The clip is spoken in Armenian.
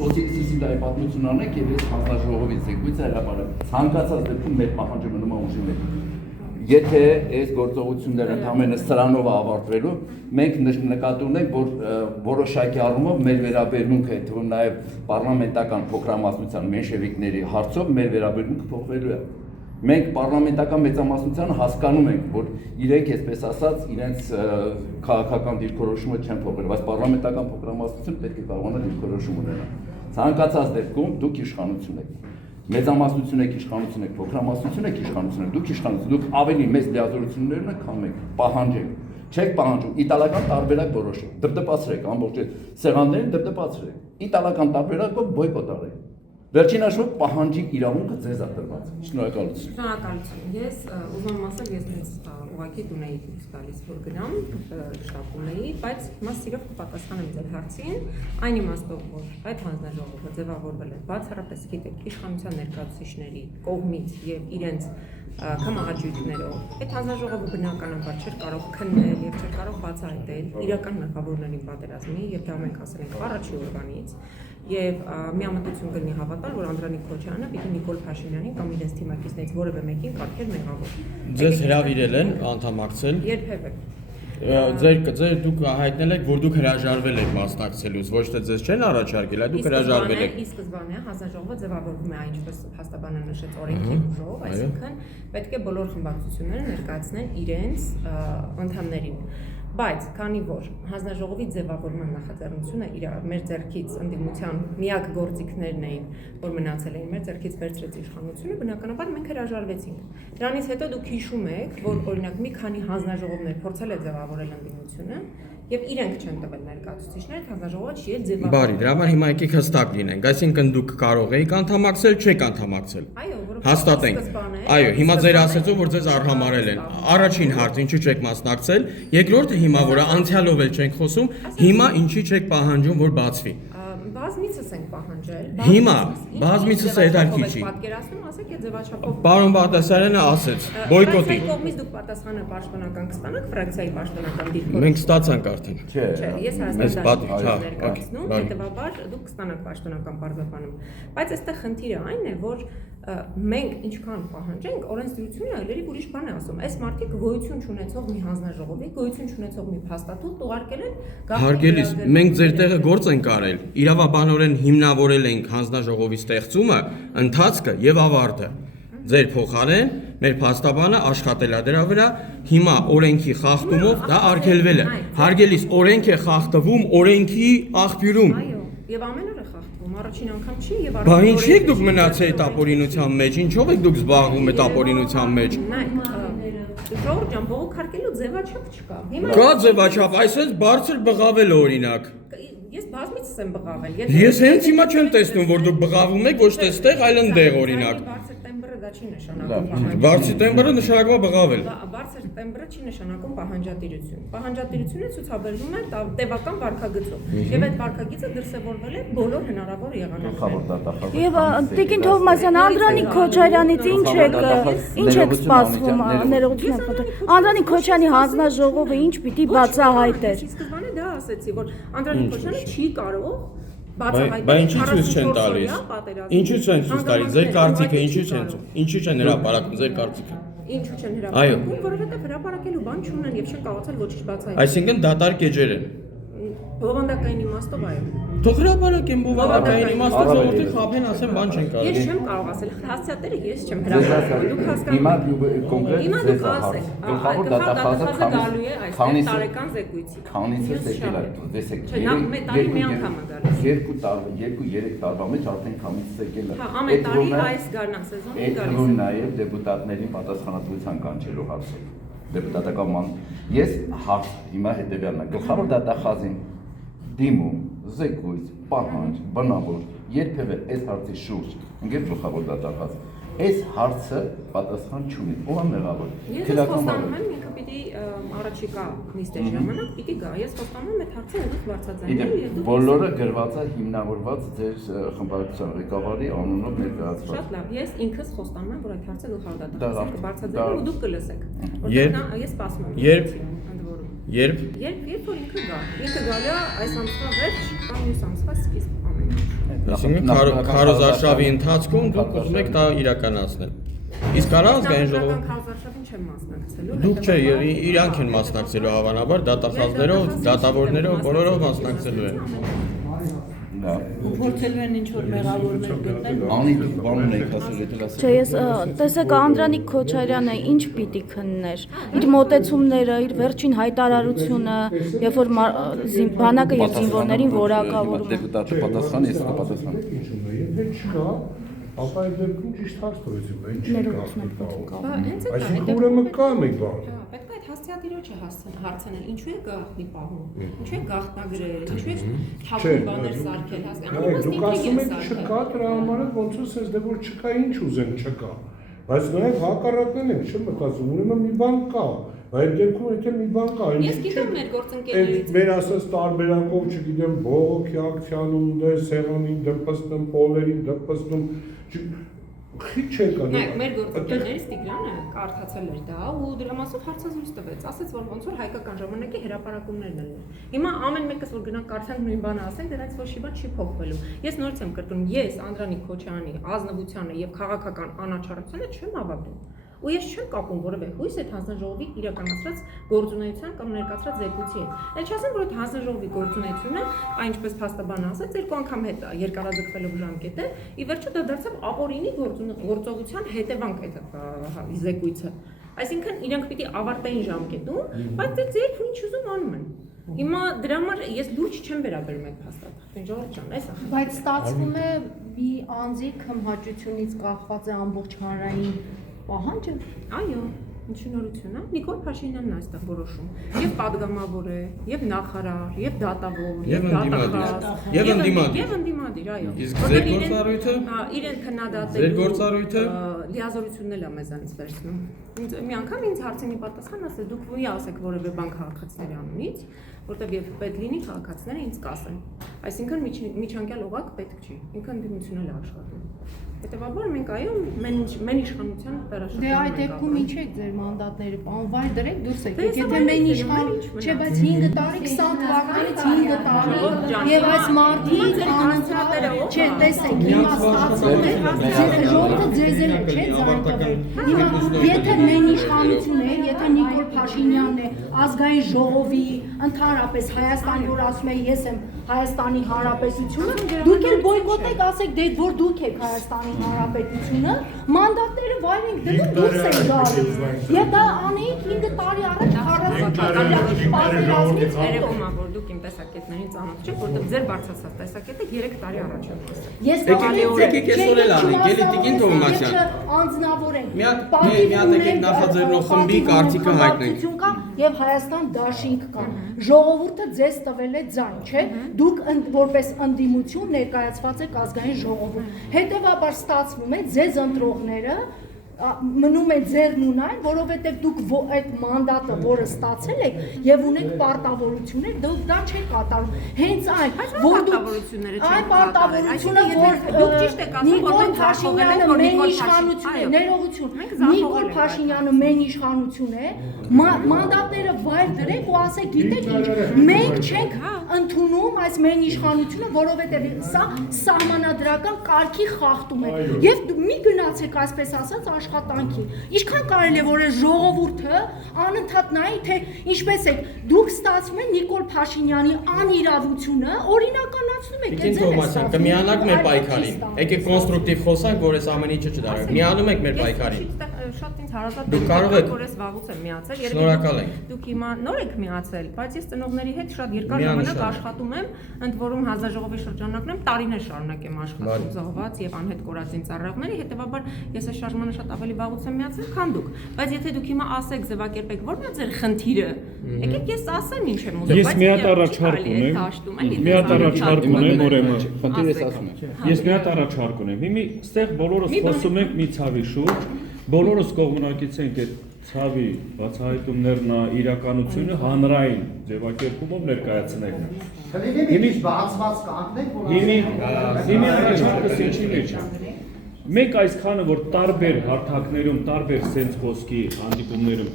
Ոստիցիի դայ պատմություն անեք եւ ես հանձնաժողովի զեկույցը հրապարակ ցանկացած դեպքում մեր պահանջը մնում է ուժի մեջ եթե այս գործողությունները ընդամենը սրանով ավարտվելու մենք նկատի ունենք որ որոշակի առումով մեր վերաբերմունքը թվում նաեւ պարլամենտական փոքրամասնության մենշևիկների հարցով մեր վերաբերմունքը փոխվելու է մենք պարլամենտական մեծամասնությանը հասկանում ենք որ իրենք այսպես ասած իրենց քաղաքական դիրքորոշումը չեն փոխել բայց պարլամենտական փոքրամասնությունը պետք է կարողանա դիրքորոշում ունենալ ցանկացած դեպքում դուք իշխանություն եք մեծամասնություն եք իշխանություն եք փոքրամասնություն եք իշխանություն եք դուք իշխանություն դուք ավելի մեծ լիազորություններ ունեք քան մենք պահանջենք չեք պահանջում իտալական տարբերակ որոշեք դպդպացրեք ամբողջ սեղաններին դպդպացրեք իտալական տարբերակով բոյկոտ արեք Վերջին հաշվով պահանջի իրավունքը ձեզ է տրված։ Շնորհակալություն։ Շնորհակալություն։ Ես ուզում եմ ասել, ես ինձ ուղղակի տունեի դուրս գալիս որ գնամ, շտապում էի, բայց հիմա սիրով կպատասխանեմ ձեր հարցին, այն իմաստով, որ այդ հանձնաժողովը ձևավորվել է բացառապես գիտեք իշխանության ներկայացուցիչների կողմից եւ իրենց կամահաճույքներով։ Այդ հանձնաժողովը բնականաբար չէր կարող քննել եւ չէր կարող բացահայտել իրական մեղավորների պատերազմի եւ դա մենք ասել ենք առաջի օրվանից եւ միամտություն կլինի հավատալ, որ Անդրանիկ Քոչարյանը պիտի Նիկոլ Փաշինյանին կամ իրենց թիմակիցներից որևէ մեկին կարգել մեղավոր։ Ձեզ հրավիրել են անդամակցել։ Երբևէ։ Ձեր դուք հայտնել եք, որ դուք հրաժարվել եք մասնակցելուց, ոչ թե ձեզ չեն առաջարկել, այլ դուք հրաժարվել եք։ Ի սկզբանե հանձնաժողովը ձևավորվում է այնպես հաստաբանը նշեց օրենքի ուժով, այսինքն պետք է բոլոր խմբակցությունները ներկայացնեն իրենց անդամներին։ Բայց քանի որ հանձնաժողովի ձևավորման նախաձեռնությունը իր մեր ձեռքից ընդդիմության միակ գործիքներն էին, որ մնացել էին մեր ձեռքից վերցրեց իշխանությունը, բնականաբար մենք հրաժարվեցինք։ Դրանից հետո դուք հիշում եք, որ օրինակ մի քանի հանձնաժողովներ փորձել է ձևավորել ընդդիմությունը եւ իրենք չեն տվել ներկայացուցիչները, հանձնաժողովը չի ձևավորել։ Բարի, դրա համար հիմա եկեք հստակ լինենք, այսինքն դուք կարող եք անդամակցել, չեք անդամակցել։ Այո, որովհետեւ հաստատենք։ Այո, հիմա ձեր ասեցով, որ ձեզ արհամարել են։ Առաջին հարց, ինչու չեք մասնակցել, երկրորդը հիմա որ անցյալով էլ չենք խոսում, հիմա ինչի չեք պահանջում, որ բացվի։ Բազմիցս ենք պահանջել։ Հիմա բազմիցս հետաքրքիր չի։ Պատկերացնում, ասեք, այդ ձևաչափով։ Պարոն Բաղդասարյանը ասեց, բոյկոտի։ Կողմից դուք պատասխանը պաշտոնական կստանաք, ֆրակցիայի պաշտոնական դիրքորոշում։ Մենք ստացանք արդեն։ Չէ, ես Հայաստան ներկայացնում, հետևաբար դուք կստանաք պաշտոնական պարզաբանում։ Բայց այստեղ խնդիրը այն է, որ մենք ինչքան պահանջենք, օրենսդրությունը լրիվ ուրիշ բան է ասում։ Այս մարդիկ գոյություն չունեցող մի հանձնաժողովի, գոյություն չունեցող մի փաստաթուղթ ուղարկել են։ Հարգելիս, մենք ձեր տեղը գործ ենք արել։ Իրավաբանորեն հիմնավորել ենք հանձնաժողովի ստեղծումը, ընթացքը եւ ավարտը։ Ձեր փոխարեն մեր փաստաբանը աշխատել է դրա վրա, հիմա օրենքի խախտումով դա արգելվել է։ Հարգելիս, օրենք է խախտվում օրենքի աղբյուրում։ Այո, եւ ամեն օր է խախտվում, առաջին անգամ չի եւ Բա ինչի՞ եք դուք մնացել տապորինության մեջ, ինչով եք դուք զբաղվում եք տապորինության մեջ։ Ժողովուրդ ջան, բողոքարկելու ձևաչափ չկա։ Կա ձևաչափ, այսպես բարձր բղավել օրինակ։ Ես բազմիցս եմ բղավել։ Ես հենց հիմա չեմ տեսնում, որ դուք բղավում եք ոչ թե այստեղ, այլ ընդեղ օրինակ։ Բարձր տեմբրը դա չի նշանակում պահանջ։ Բարձր տեմբրը նշանակում է բղավել։ Բարձր տեմբրը չի նշանակում պահանջատիրություն։ Պահանջատիրությունը ցուցաբերվում է տևական վարքագծով։ Եվ այդ վարքագիծը դրսևորվել է բոլոր հնարավոր եղանակներով։ Եվ Տիկին Թովմասյան, Անդրանիկ Քոչարյանից ինչ եք սպասվում ներողություն եմ խնդրում։ Անդրանիկ Քոչարյանի հանձնաժողովը ինչ պիտի բացահայտեր։ Սկզբանե դա ասեցի, որ Անդրանիկ Քոչարյանը չի կարող Բա ինչի ցույց չեն տալիս։ Ինչու չեն ցույց տալիս ձեր կարծիքը, ինչու չեն հրապարակում ձեր կարծիքը։ Ինչու չեն հրապարակում, որովհետև հրապարակելու բան չունեն եւ չեն կարողացել ոչինչ բացահայտել։ Այսինքն դատարկ էջեր են։ Բովանդակային իմաստով այո։ Թող հրապարակեն բովանդակային իմաստով, ժողովրդի խաբեն, ասեն բան չեն կարող։ Ես չեմ կարող ասել, հասցեատերը ես չեմ հրապարակում։ Դուք հասկանում Հիմա կոնկրետ Հիմա դուք ասեք, գլխավոր դատախազը գալու է այստեղ տարեկան զեկույցի։ Քանիցս եկել է, տեսեք։ Չէ, նա տարի մի անգամ է գալիս։ 2-3 տարվա մեջ արդեն քանիցս եկել է։ Հա, ամեն տարի այս գարնան սեզոնին գալիս։ Այդ նաև դեպուտատների պատասխանատվության կանչելու հարցը։ Դեպուտատական ման ես հարց հիմա հետեւյալն է։ Գլխավոր դատախազին դիմում, զեկույց, պահանջ, բնավոր, երբևէ այս հարցի շուրջ, ընկեր գլխավոր դատախազ, այս հարցը պատասխան չունի, ով է մեղավոր։ Ես խոստանում եմ, ինքը պիտի առաջիկա նիստերի ժամանակ պիտի գա, ես խոստանում եմ այդ հարցը դուք բարձրաձայնել եւ դուք բոլորը գրված է հիմնավորված ձեր խմբակցության ղեկավարի անունով ներկայացված։ Շատ լավ, ես ինքս խոստանում եմ, որ այդ հարցը գլխավոր դատախազը կբարձրաձայնի ու դուք կլսեք։ Ես սպասում եմ։ Երբ որ ինքը գա։ Ինքը գալու է այս ամսվա վերջ կամ մյուս ամսվա սկիզբ ամեն ինչ։ Այսինքն քարոզարշավի ընթացքում դուք ուզում եք դա իրականացնել։ Իսկ կարա ազգային ժողովը Քարոզարշավին չեմ մասնակցելու։ դուք չէ, իրանք են մասնակցելու հավանաբար, դատախազներով, դատավորներով, բոլորով մասնակցելու են։ Ու փորձելու են ինչ-որ մեղավորներ գտնել։ Անի դուք բանուն եք ասել, եթե ասել։ Չէ, ես տեսեք Անդրանիկ Քոչարյանը ինչ պիտի քններ։ Իր մոտեցումները, իր վերջին հայտարարությունը, երբ որ բանակը եւ զինվորներին որակավորում է։ Դեպուտատը պատասխան, ես կպատասխանեմ։ Եթե չկա, ապա այդ դեպքում ճիշտ հարց տվեցին, այն չի կա։ Այսինքն ուրեմն կա մի բան։ Պետք է այդ հաստատիրոջը հարցնել, ինչու է գաղտնի պահում, ինչու է գաղտնագրել, ինչու է թափում բաներ սարքել, հասկանալի Դուք ասում եք չկա, դրա համար ոնց որ ասես դե որ չկա, ինչ ուզեն չկա։ Բայց նաև հակառակն են, չեմ մտածում, ուրեմն մի բան կա։ Այդ դեպքում եթե մի բան կա, Ես գիտեմ մեր գործընկերներից։ Մեր ասած տարբերակով, չգիտեմ, բողոքի ակցիանում, սեղանի դպստում, պոլերի դպստում, խիչ չեն կա։ Նայեք, մեր գործընկերներից Տիգրանը կարդացել էր դա ու դրա մասով հարցազրույց տվեց, ասաց որ ոնց որ հայկական ժամանակի հրապարակումներն են։ Հիմա ամեն մեկս որ գնանք կարդանք նույն բանը ասենք, դրանից ոչ մի բան չի փոխվելու։ Ես նորից եմ կրկնում, ես Անդրանիկ Քոչարյանի ազնվությանը եւ քաղաքական անաչառությանը չեմ հավատում։ Ու ես չեմ կապում որևէ հույս այդ հանձնաժողովի իրականացրած գործունեության կամ ներկայացրած զեկույցի հետ։ Այդ չասեմ, որ այդ հանձնաժողովի գործունեությունը, այնպես փաստաբանը ասաց, երկու անգամ հետ երկարաձգվելով ժամկետը, ի վերջո դա դարձավ ապօրինի գործողության հետևանք այդ զեկույցը։ Այսինքն իրենք պիտի ավարտային ժամկետում, բայց դե ձեր ինչ ուզում անում են։ Հիմա դրա համար ես լուրջ չեմ վերաբերում այդ փաստաթղթին, Ժողովուրդ ջան, այս է։ Բայց ստացվում է մի անձի քմհաճությունից կախված է ամբողջ հանրային պահանջը։ Այո, ինչու նորություն է։ Նիկոլ Փաշինյանն է այստեղ որոշում։ Եվ падգամավոր է, եւ նախարար, եւ դատավոր, եւ դատախազ, եւ ընդդիմադիր, այո։ Իսկ ձեր գործառույթը։ Իրեն քննադատելու։ Ձեր գործառույթը լիազորությունն էլ է մեզանից վերցնում։ Մի անգամ ինձ հարցին պատասխան ասել, դուք ո՞ւի ասեք որևէ բան քաղաքացիների անունից, որտեղ եւ պետք լինի քաղաքացիները ինձ կասեն։ Այսինքն միջանկյալ օղակ պետք չի։ Ինքը ընդդիմություն էլ է աշխատում։ Հետևաբար մենք այո մեն իշխանության Դե այդ դեպքում ինչ է ձեր մանդատները պահում, դրեք դուրս եք, եթե մեն իշխան, չէ, բայց 5 տարի 20 թվականից 5 տարի եւ այս մարդիկ անընդհատ չէ, տեսեք, հիմա ստացվում է ժողովուրդը ձեզել է, չէ, ձայնտվել։ Հիմա եթե մեն իշխանություն է, եթե Նիկոլ Փաշինյանն է, ազգային ժողովի, ընդհանրապես Հայաստանի, որ ասում է ես եմ Հայաստանի Հանրապետությունը, դուք էլ բոյկոտեք, ասեք դե որ դուք եք Հայաստանի Հանրապետությունը, մանդատները վայր ենք դնում, դուրս են գալիս։ Եվ դա անեիք 5 տարի առաջ 40 տարի պատերազմից երևում է, որ դուք իմ տեսակետներին ծանոթ չեք, որտեղ ձեր բարձրացած տեսակետը 3 տարի առաջ է ասել։ Ես եկեք այսօր էլ անենք, էլի Տիկին Թովմասյան։ Անձնավորենք։ Մի հատ եկեք նախաձեռնող խմբի կարծիքը հայտնենք։ Եվ Հայաստան դաշինք կա։ Ժողովուրդը ձեզ տվել է ձայն, չէ՞։ Դուք որպես ընդդիմություն ներկայացված եք ազգային ժողովում։ Հետևաբար ստացվում է ձեզ ընտրողները մնում է ձերն ունայն, որովհետև դուք այդ մանդատը, որը ստացել եք եւ ունեք պարտավորություններ, դուք դա չեք կատարում։ Հենց այն, որ դուք այն պարտավորությունը, որ դուք ճիշտ եք ասում, որ մենք Փաշինյանը մեն իշխանություն է, ներողություն, Նիկոլ Փաշինյանը մեն իշխանություն է, մանդատները վայր դրեք ու ասեք, գիտեք ինչ, մենք չենք ընդունում այս մեն իշխանությունը, որովհետև սա սահմանադրական կարգի խախտում է։ Եվ մի գնացեք այսպես ասած աշխատանքի։ Ինչքան կարելի է որ ժողովուրդը անընդհատ նայի թե ինչպես է դուք ստացվում է Նիկոլ Փաշինյանի անիրավությունը օրինականացնում եք Տիկին Թովմասյան, կմիանաք մեր պայքարին։ Եկեք կոնստրուկտիվ խոսանք, որ այս ամեն ինչը չդարեք։ Միանում եք մեր պայքարին։ Շատ ինձ հարազատ Դուք կարող եք որ ես վաղուց եմ միացել, Շնորհակալ ենք։ Դուք հիմա նոր եք միացել, բայց ես ծնողների հետ շատ երկար ժամանակ աշխատում եմ, ընդ որում հանձնաժողովի շրջանակներում տարիներ շարունակ եմ աշխատում զոհված եւ անհետ կորածին ծառայողների, հետեւաբար ես այս շարժմանը շատ ավելի վաղուց եմ միացել, քան դուք։ Բայց եթե դուք հիմա ասեք, ձևակերպեք, ո՞րն է ձեր խնդիրը, եկեք ես ասեմ ինչ եմ ուզում, Ես մի հատ առաջարկ ունեմ, ուրեմն։ Խնդիրը ես ասում եմ։ Ես մի հատ առաջարկ ունեմ։ Հիմի ստեղ բոլորս խոսում ենք մի ցավի շուրջ, բոլորս կողմնակից ենք այդ ցավի բացահայտումներն իրականությունը հանրային ձևակերպումով ներկայացնելն է։ Հիմի բացված կանգնեք, որ Հիմի առաջարկս ինչի մեջ է։ Մենք այսքանը որ տարբեր հարթակներում, տարբեր սենց խոսքի հանդիպումներում